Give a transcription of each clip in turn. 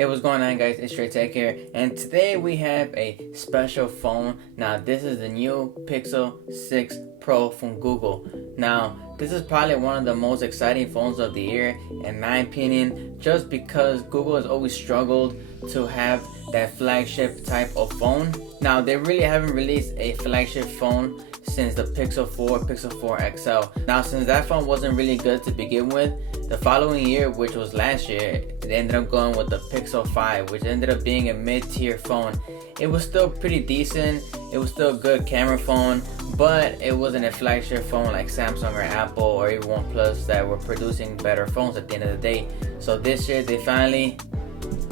Hey, what's going on, guys? It's Straight Tech here, and today we have a special phone. Now, this is the new Pixel 6 Pro from Google. Now, this is probably one of the most exciting phones of the year, in my opinion, just because Google has always struggled to have that flagship type of phone. Now, they really haven't released a flagship phone since the Pixel 4, Pixel 4 XL. Now, since that phone wasn't really good to begin with, the following year, which was last year, they ended up going with the Pixel 5, which ended up being a mid-tier phone. It was still pretty decent, it was still a good camera phone, but it wasn't a flagship phone like Samsung or Apple or even OnePlus that were producing better phones at the end of the day. So this year they finally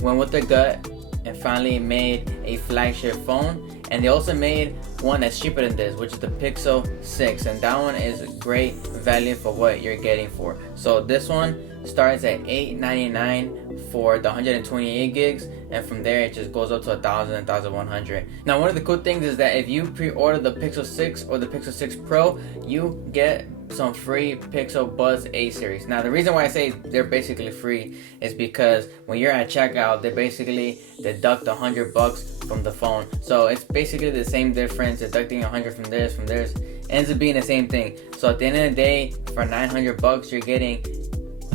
went with their gut and finally made a flagship phone. And they also made one that's cheaper than this, which is the Pixel 6, and that one is great value for what you're getting for. So this one starts at $899 for the 128 gigs, and from there it just goes up to $1,000, $1,100. Now, one of the cool things is that if you pre-order the Pixel 6 or the Pixel 6 Pro, you get some free Pixel Buds A series. Now, the reason why I say they're basically free is because when you're at checkout, they basically deduct $100 from the phone. So it's basically the same difference, deducting 100 from theirs, ends up being the same thing. So at the end of the day, for $900, you're getting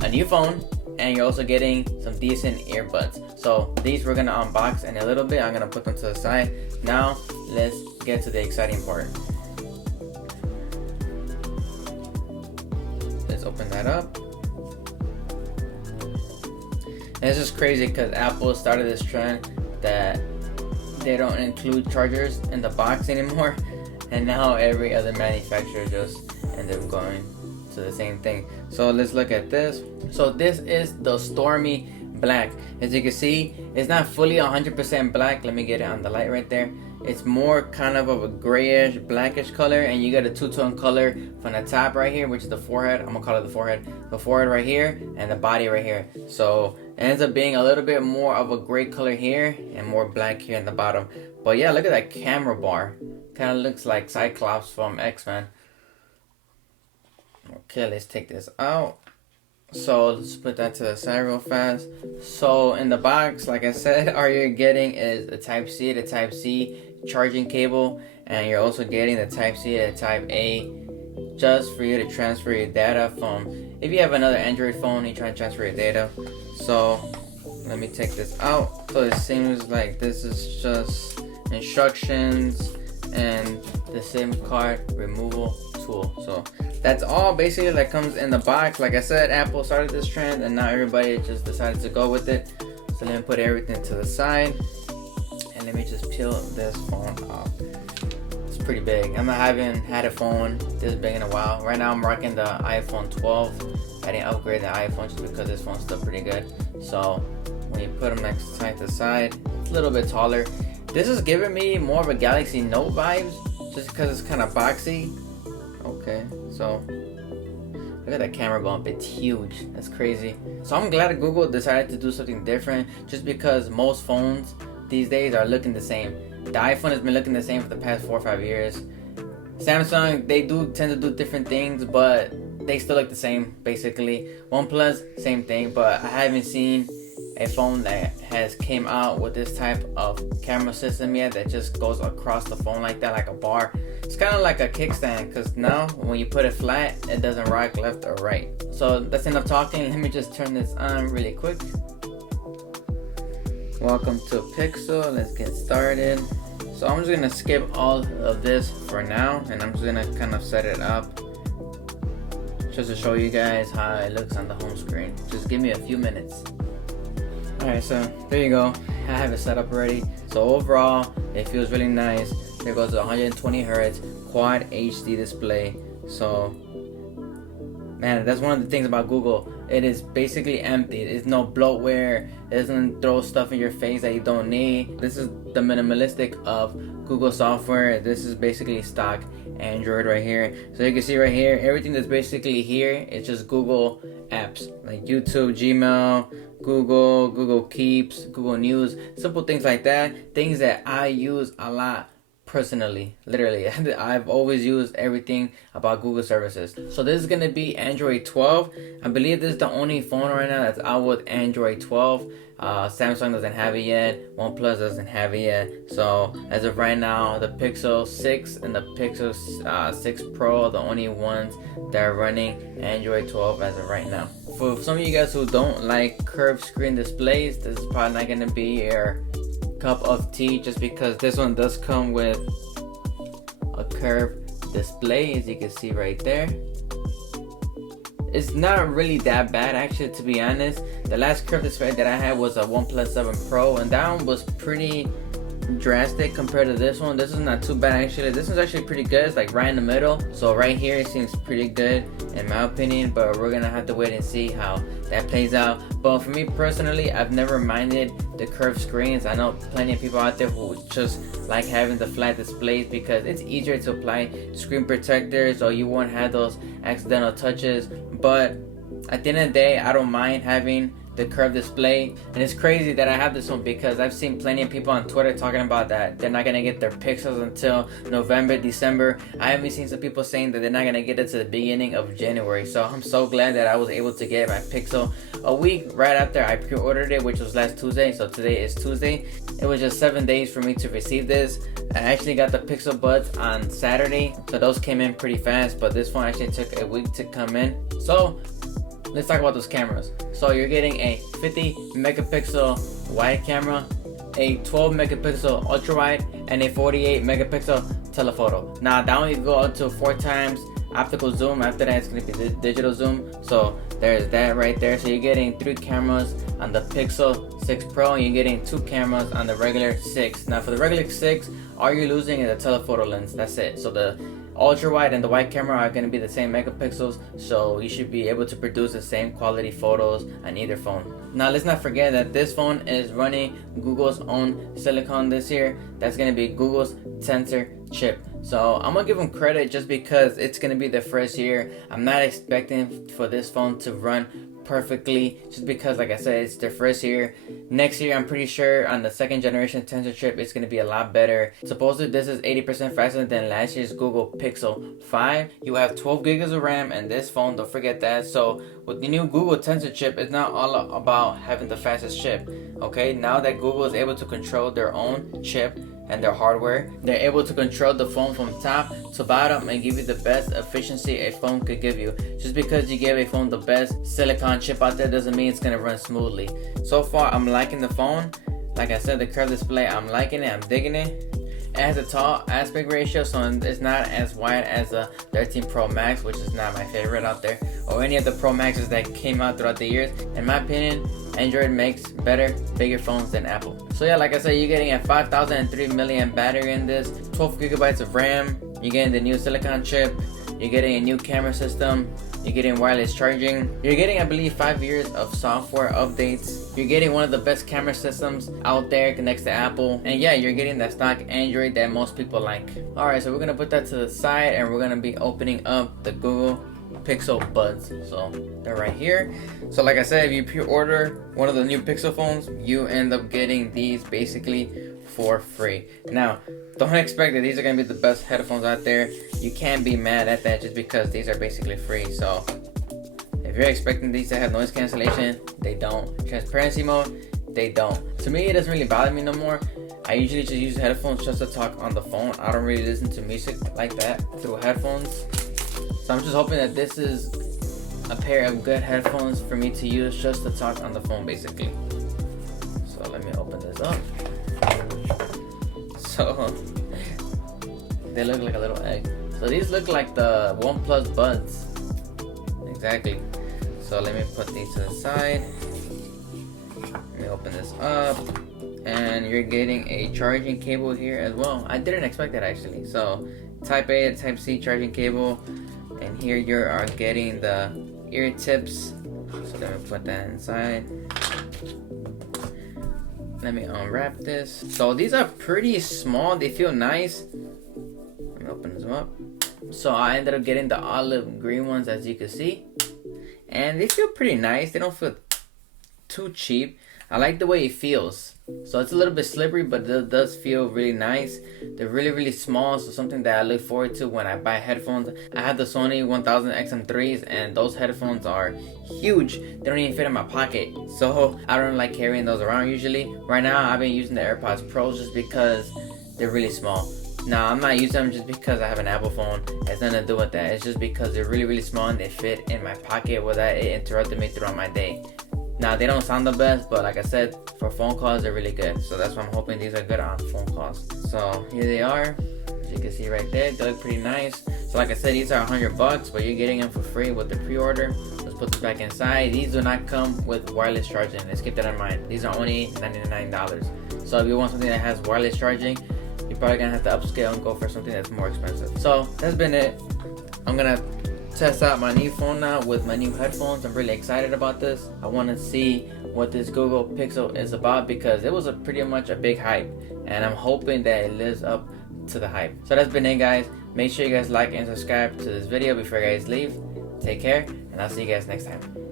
a new phone, and you're also getting some decent earbuds. So these we're gonna unbox in a little bit. I'm gonna put them to the side. Now let's get to the exciting part. Let's open that up. And this is crazy because Apple started this trend that they don't include chargers in the box anymore, and now every other manufacturer just ended up going to the same thing. So let's look at this. So this is the Stormy Black. As you can see, it's not fully 100% black. Let me get it on the light right there. It's more kind of a grayish, blackish color, and you get a two-tone color from the top right here, which is the forehead. I'm gonna call it the forehead. The forehead right here, and the body right here. So it ends up being a little bit more of a gray color here, and more black here in the bottom. But yeah, look at that camera bar. Kind of looks like Cyclops from X-Men. Okay, let's take this out. So let's put that to the side real fast. So in the box, like I said, all you're getting is a Type-C to Type-C charging cable, and you're also getting the Type-C to Type-A just for you to transfer your data from, if you have another Android phone, you try to transfer your data. So let me take this out. So it seems like this is just instructions and the SIM card removal tool. So that's all basically that comes in the box. Like I said, Apple started this trend and now everybody just decided to go with it. So let me put everything to the side and let me just peel this phone off. It's pretty big. I haven't had a phone this big in a while. Right now I'm rocking the iPhone 12. I didn't upgrade the iPhone just because this phone's still pretty good. So when you put them next side to side, it's a little bit taller. This is giving me more of a Galaxy Note vibes just because it's kind of boxy. Okay, so look at that camera bump, it's huge. That's crazy. So I'm glad that Google decided to do something different, just because most phones these days are looking the same. The iPhone has been looking the same for the past 4 or 5 years. Samsung, they do tend to do different things, but they still look the same basically. OnePlus, same thing, but I haven't seen a phone that has came out with this type of camera system yet that just goes across the phone like that, like a bar. It's kind of like a kickstand, because now when you put it flat, it doesn't rock left or right. So that's enough talking. Let me just turn this on really quick. Welcome to Pixel. Let's get started. So I'm just gonna skip all of this for now, and I'm just gonna kind of set it up just to show you guys how it looks on the home screen. Just give me a few minutes. Alright, so there you go. I have it set up already. So overall, it feels really nice. There goes the 120 Hz quad HD display. So man, that's one of the things about Google. It is basically empty. It's no bloatware. It doesn't throw stuff in your face that you don't need. This is the minimalistic of Google software. This is basically stock Android right here. So you can see right here, everything that's basically here is just Google apps like YouTube, Gmail, Google Keeps, Google News, simple things like that. Things that I use a lot personally, literally. I've always used everything about Google services. So this is gonna be Android 12. I believe this is the only phone right now that's out with Android 12. Samsung doesn't have it yet. OnePlus doesn't have it yet. So as of right now, the Pixel 6 and the Pixel 6 Pro are the only ones that are running Android 12 as of right now. For some of you guys who don't like curved screen displays, this is probably not gonna be your cup of tea, just because this one does come with a curved display, as you can see right there. It's not really that bad, actually, to be honest. The last curved display that I had was a OnePlus 7 Pro, and that one was pretty drastic compared to this one. This is not too bad, actually. This is actually pretty good. It's like right in the middle. So right here it seems pretty good in my opinion, but we're gonna have to wait and see how that plays out. But for me personally, I've never minded the curved screens. I know plenty of people out there who just like having the flat displays because it's easier to apply screen protectors, or you won't have those accidental touches. But at the end of the day, I don't mind having the curved display. And it's crazy that I have this one because I've seen plenty of people on Twitter talking about that they're not gonna get their Pixels until November, December. I haven't seen some people saying that they're not gonna get it to the beginning of January. So I'm so glad that I was able to get my Pixel a week right after I pre-ordered it, which was last Tuesday. So today is Tuesday. It was just 7 days for me to receive this. I actually got the Pixel Buds on Saturday, so those came in pretty fast, but this one actually took a week to come in. So let's talk about those cameras. So you're getting a 50 megapixel wide camera, a 12 megapixel ultra wide, and a 48 megapixel telephoto. Now that one you go up to 4 times optical zoom. After that it's going to be the digital zoom. So there's that right there. So you're getting 3 cameras on the Pixel 6 Pro, and you're getting 2 cameras on the regular 6. Now for the regular 6, all you're losing is a telephoto lens. That's it. So the ultra wide and the wide camera are going to be the same megapixels, so you should be able to produce the same quality photos on either phone. Now let's not forget that this phone is running Google's own silicon this year. That's going to be Google's Tensor chip. So I'm gonna give them credit just because it's gonna be the first year. I'm not expecting for this phone to run perfectly, just because, like I said, it's their first year. Next year, I'm pretty sure on the 2nd generation Tensor chip, it's going to be a lot better. Supposedly, this is 80% faster than last year's Google Pixel 5. You have 12 gigs of RAM in this phone, don't forget that. So with the new Google Tensor chip, it's not all about having the fastest chip. Okay, now that Google is able to control their own chip and their hardware, they're able to control the phone from top to bottom and give you the best efficiency a phone could give you. Just because you give a phone the best silicon chip out there doesn't mean it's gonna run smoothly. So far, I'm liking the phone. Like I said, the curved display, I'm liking it, I'm digging it. It has a tall aspect ratio, so it's not as wide as the 13 Pro Max, which is not my favorite out there, or any of the Pro Maxes that came out throughout the years. In my opinion, Android makes better, bigger phones than Apple. So yeah, like I said, you're getting a 5003 milliamp battery in this, 12 gigabytes of RAM, you're getting the new silicon chip, you're getting a new camera system, you're getting wireless charging, you're getting, I believe, 5 years of software updates, you're getting one of the best camera systems out there next to Apple, and yeah, you're getting that stock Android that most people like. Alright, so we're gonna put that to the side and we're gonna be opening up the Google Pixel Buds. So they're right here. So like I said, if you pre-order one of the new Pixel phones, you end up getting these basically for free. Now, don't expect that these are gonna be the best headphones out there. You can't be mad at that just because these are basically free. So if you're expecting these to have noise cancellation, they don't. Transparency mode, they don't. To me, it doesn't really bother me no more. I usually just use headphones just to talk on the phone. I don't really listen to music like that through headphones. So I'm just hoping that this is a pair of good headphones for me to use just to talk on the phone, basically. So let me open this up. So they look like a little egg. So these look like the OnePlus Buds. Exactly. So let me put these to the side. Let me open this up. And you're getting a charging cable here as well. I didn't expect that actually. So Type A and Type C charging cable. And here you are getting the ear tips. So let me put that inside. Let me unwrap this. So these are pretty small. They feel nice. Let me open this up. So I ended up getting the olive green ones, as you can see. And they feel pretty nice. They don't feel too cheap. I like the way it feels. So it's a little bit slippery, but it does feel really nice. They're really small, so something that I look forward to when I buy headphones. I have the Sony 1000 XM3s, and those headphones are huge. They don't even fit in my pocket, so I don't like carrying those around usually. Right now I've been using the AirPods Pros just because they're really small. Now, I'm not using them just because I have an Apple phone. It has nothing to do with that. It's just because they're really small and they fit in my pocket without it interrupting me throughout my day. Now, they don't sound the best, but like I said, for phone calls, they're really good. So that's why I'm hoping these are good on phone calls. So here they are. As you can see right there, they look pretty nice. So like I said, these are $100, but you're getting them for free with the pre-order. Let's put this back inside. These do not come with wireless charging. Let's keep that in mind. These are only $99. So if you want something that has wireless charging, you're probably gonna have to upscale and go for something that's more expensive. So that's been it. I'm gonna test out my new phone now with my new headphones. I'm really excited about this. I want to see what this Google Pixel is about because it was pretty much a big hype, and I'm hoping that it lives up to the hype. So that's been it, guys. Make sure you guys like and subscribe to this video before you guys leave. Take care, and I'll see you guys next time.